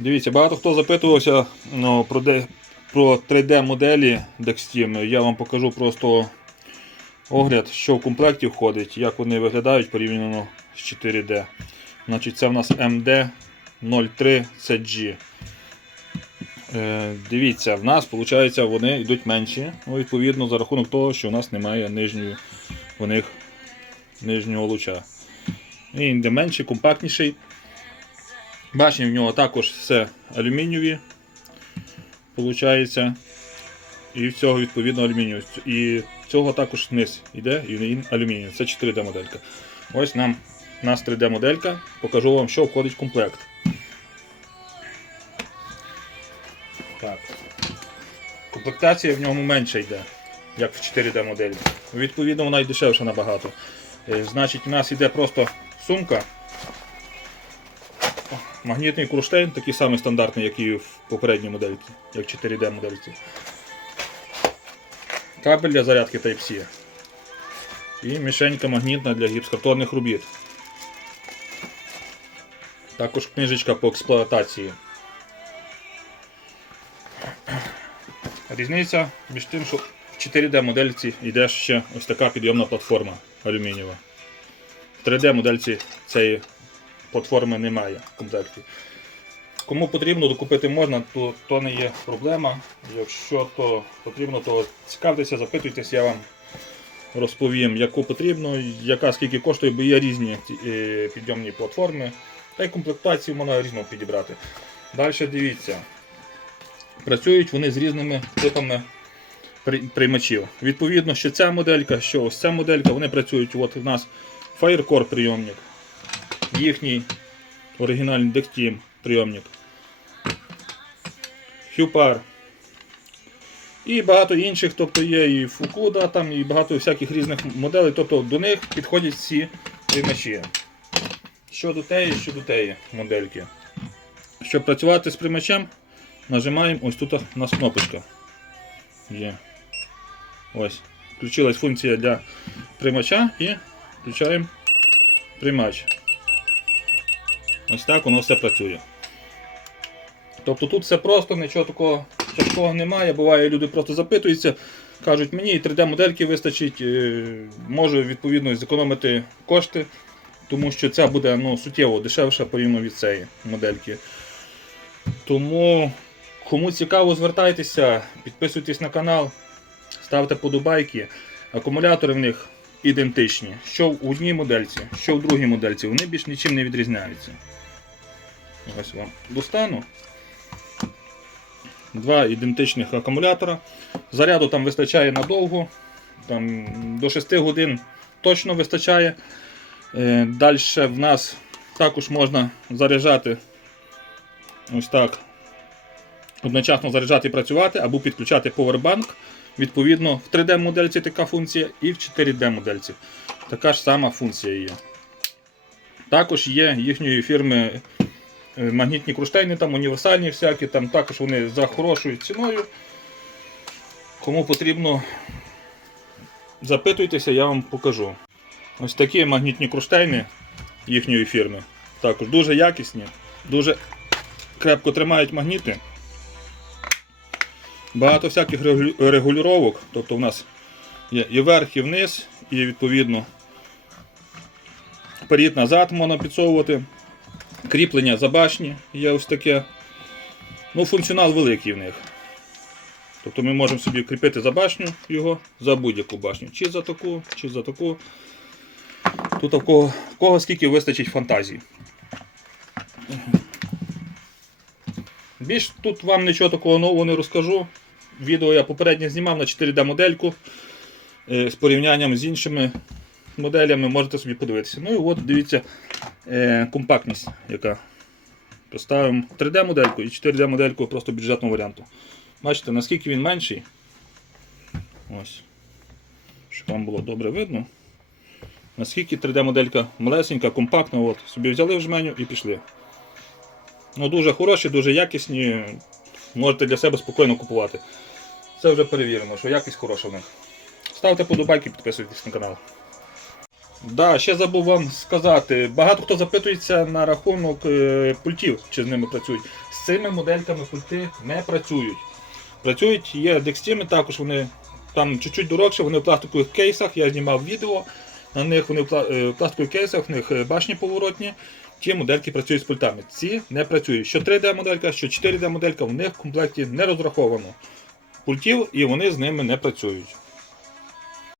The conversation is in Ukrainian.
Дивіться, багато хто запитувався ну, про, де, про 3D-моделі Dexteam. Я вам покажу просто огляд, що в комплекті входить, як вони виглядають порівняно з 4D. Значить, Це в нас MD03CG. Е, дивіться, в нас виходить, вони йдуть менші, ну, відповідно, за рахунок того, що у нас немає нижньої, у них нижнього луча. Він йде менший, компактніший. Башні в нього також все алюмінієві. Получається. І в цього відповідно алюмінію. І цього також низ йде алюмінію. Це 4D моделька. Ось нам у нас 3D моделька. Покажу вам, що входить в комплект. Так. Комплектація в ньому менша йде, як в 4D моделі. Відповідно, вона й дешевша набагато. Е, Значить, у нас йде просто сумка. Магнітний кронштейн, такий самий стандартний, як і в попередній модельці, як 4D модельці. Кабель для зарядки Type-C. І мішенька магнітна для гіпскартонних робіт. Також книжечка по експлуатації. Різниця між тим, що в 4D модельці йде ще ось така підйомна платформа алюмінієва. В 3D модельці цієї платформи немає в комплекті. Кому потрібно докупити можна, то, то не є проблема. Якщо то потрібно, то цікавтеся, запитуйтесь, я вам розповім, яку потрібно, яка скільки коштує, бо є різні е, підйомні платформи. Та й комплектацію можна різно підібрати. Далі дивіться. Працюють вони з різними типами приймачів. Відповідно, що ця моделька, що ось ця моделька, вони працюють. От у нас Firecore прийомник, їхній оригінальний Dexteam прийомник, Hupar і багато інших, тобто є і Fukuda, там, і багато всяких різних моделей, тобто до них підходять всі приймачі. Щодо теї, щодо теї модельки. Щоб працювати з приймачем, нажимаємо ось тут у нас кнопочка. Є. Ось. Включилась функція для приймача і включаємо приймач. Ось так воно все працює. Тобто тут все просто, нічого такого тяжкого немає. Буває, люди просто запитуються, кажуть, мені і 3D-модельки вистачить, е, можу відповідно зекономити кошти, тому що ця буде ну, суттєво дешевша порівняно від цієї модельки. Тому, кому цікаво, звертайтеся, підписуйтесь на канал, ставте подобайки. Акумулятори в них ідентичні. Що в одній модельці, що в другій модельці, вони більш нічим не відрізняються. Ось вам достану. Два ідентичних акумулятора. Заряду там вистачає надовго. Там, до 6 годин точно вистачає. Е, Далі в нас також можна заряджати ось так. Одночасно заряджати і працювати або підключати повербанк. Відповідно, в 3D модельці така функція і в 4D модельці. Така ж сама функція є. Також є їхньої фірми магнітні кронштейни, там універсальні всякі, там також вони за хорошою ціною. Кому потрібно, запитуйтеся, я вам покажу. Ось такі магнітні кронштейни їхньої фірми. Також дуже якісні, дуже крепко тримають магніти. Багато всяких регулюровок, тобто в нас є і вверх, і вниз, і відповідно вперед назад можна підсовувати. Кріплення за башні є ось таке. Ну, функціонал великий в них. Тобто ми можемо собі кріпити за башню його, за будь-яку башню. Чи за таку, чи за таку. Тут в кого, в кого скільки вистачить фантазії. Більш тут вам нічого такого нового не розкажу. Відео я попередньо знімав на 4D модельку е, з порівнянням з іншими моделями, можете собі подивитися. Ну і от дивіться е, компактність, яка. Поставимо 3D модельку і 4D модельку просто бюджетного варіанту. Бачите, наскільки він менший. Ось. Щоб вам було добре видно. Наскільки 3D моделька малесенька, компактна, от, собі взяли в жменю і пішли. Ну, дуже хороші, дуже якісні. Можете для себе спокійно купувати. Це вже перевірено, що якість хороша в них. Ставте подобайки, підписуйтесь на канал. Да, ще забув вам сказати. Багато хто запитується на рахунок е, пультів, чи з ними працюють. З цими модельками пульти не працюють. Працюють, є декстіми, також вони там чуть-чуть дорогші, вони в пластикових кейсах. Я знімав відео. На них вони в е, пластикових кейсах, в них е, башні поворотні. Ті модельки працюють з пультами. Ці не працюють. Що 3D моделька, що 4D моделька, в них в комплекті не розраховано пультів і вони з ними не працюють.